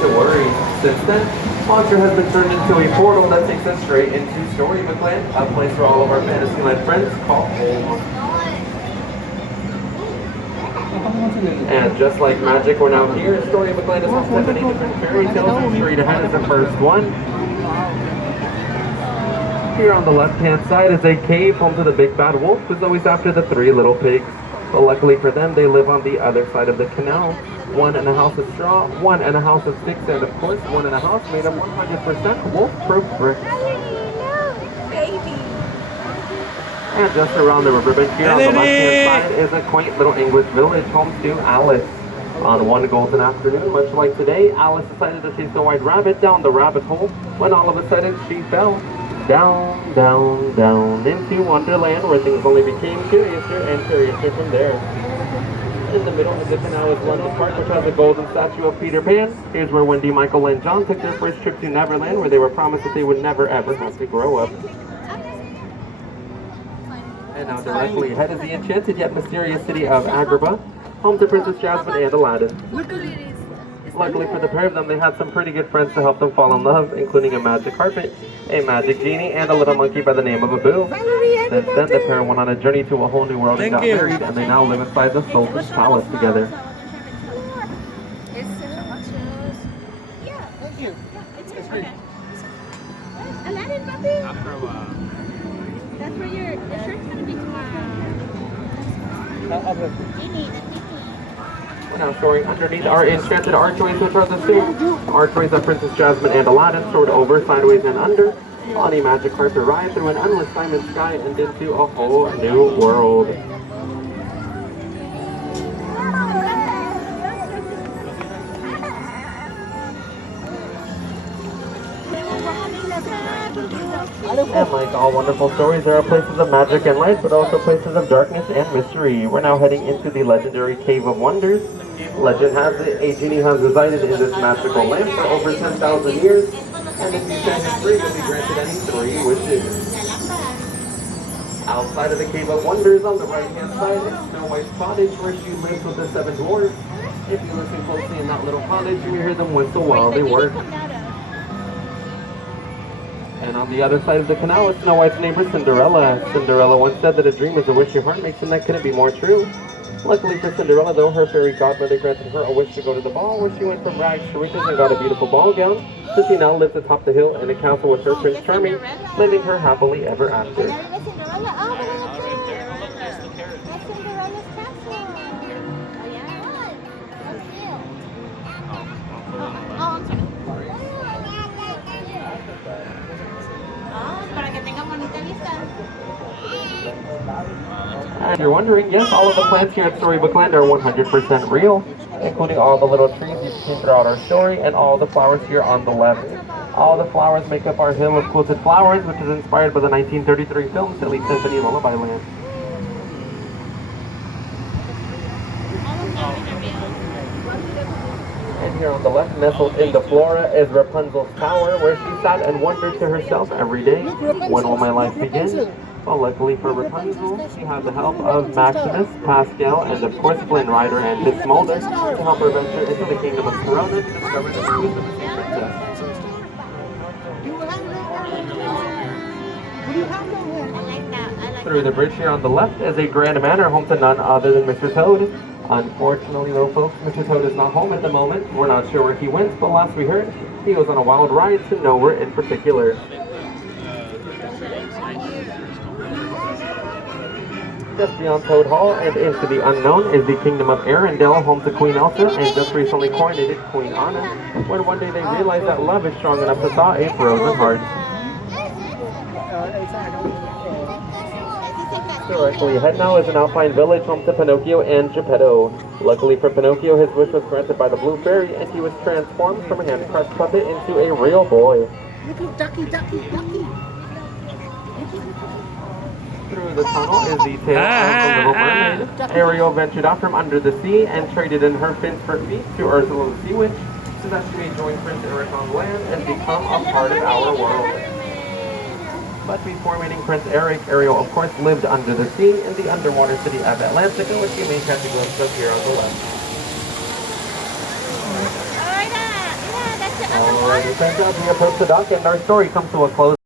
to worry. Since then, Monster has been turned into a portal that takes us straight into Storybookland, a place for all of our Fantasyland friends called home. And just like magic, we're now here. Storybookland is home to many different fairy tales, and Straight Ahead is the first one. Here on the left-hand side is a cave home to the big bad wolf, who's always after the three little pigs. But luckily for them, they live on the other side of the canal. One in a house of straw, one in a house of sticks, and of course, one in a house made of 100% wolf-proof bricks. And just around the riverbank here on the left-hand side is a quaint little English village home to Alice. On one golden afternoon, much like today, Alice decided to chase the white rabbit down the rabbit hole when all of a sudden she fell. Down, down, down into Wonderland, where things only became curiouser and curiouser from there. In the middle of the canal is London Park, which has a golden statue of Peter Pan. Here's where Wendy, Michael, and John took their first trip to Neverland, where they were promised that they would never ever have to grow up. And now directly ahead is the enchanted yet mysterious city of Agrabah, home to Princess Jasmine and Aladdin. Luckily for the pair of them, they had some pretty good friends to help them fall in love, including a magic carpet, a magic genie, and a little monkey by the name of Abu. Since then, the pair went on a journey to a whole new world and got married, and they now live inside the Sultan's palace together. Aladdin, puppy? That's where your shirt's gonna be tomorrow. Genie. We're now storing underneath our enchanted archways, which are the same archways of Princess Jasmine and Aladdin, stored over, sideways, and under, on a magic carpet ride through an endless diamond sky and into a whole new world. And like all wonderful stories, there are places of magic and light, but also places of darkness and mystery. We're now heading into the legendary Cave of Wonders. Legend has it, a genie has resided in this magical land for over 10,000 years, and if you send him free, you'll be granted any 3 wishes. Outside of the Cave of Wonders, on the right-hand side, is Snow White's cottage, where she lives with the 7 dwarves. If you listen closely in that little cottage, you will hear them whistle while they work. And on the other side of the canal is Snow White's neighbor, Cinderella. Cinderella once said that a dream is a wish your heart makes, and that couldn't be more true. Luckily for Cinderella, though, her fairy godmother granted her a wish to go to the ball, where she went from rags to riches and got a beautiful ball gown. So she now lives atop the hill in a castle with her Prince Charming, living her happily ever after. And you're wondering, yes, all of the plants here at Storybookland are 100% real, including all the little trees you've seen throughout our story and all the flowers here on the left. All the flowers make up our hill of quilted flowers, which is inspired by the 1933 film Silly Symphony Lullaby Land. And here on the left, nestled in the flora, is Rapunzel's tower, where she sat and wondered to herself every day, when will my life begin? Well, luckily for Rapunzel, she had the help of Maximus, Pascal, and of course Flynn Rider and Miss Mulder to help her venture into the kingdom of Corona to discover the truth of the sea princess. Through the bridge here on the left is a grand manor home to none other than Mr. Toad. Unfortunately, though, folks, Mr. Toad is not home at the moment. We're not sure where he went, but last we heard, he was on a wild ride to nowhere in particular. Just beyond Toad Hall and into the unknown is the kingdom of Arendelle, home to Queen Elsa and just recently coronated Queen Anna, when one day they realized that love is strong enough to thaw a frozen heart. Directly ahead now is an alpine village home to Pinocchio and Geppetto. Luckily for Pinocchio, his wish was granted by the Blue Fairy, and he was transformed from a hand-crushed puppet into a real boy. Ducky. Through the tunnel is the tale of the Little Mermaid. Ariel ventured out from under the sea and traded in her fins for feet to Ursula the Sea Witch, so that she may join Prince Eric on land and become a part of our world. But before meeting Prince Eric, Ariel of course lived under the sea in the underwater city of Atlantica, which you may catch a glimpse of here on the left. Thank you. We approach the dock and our story comes to a close.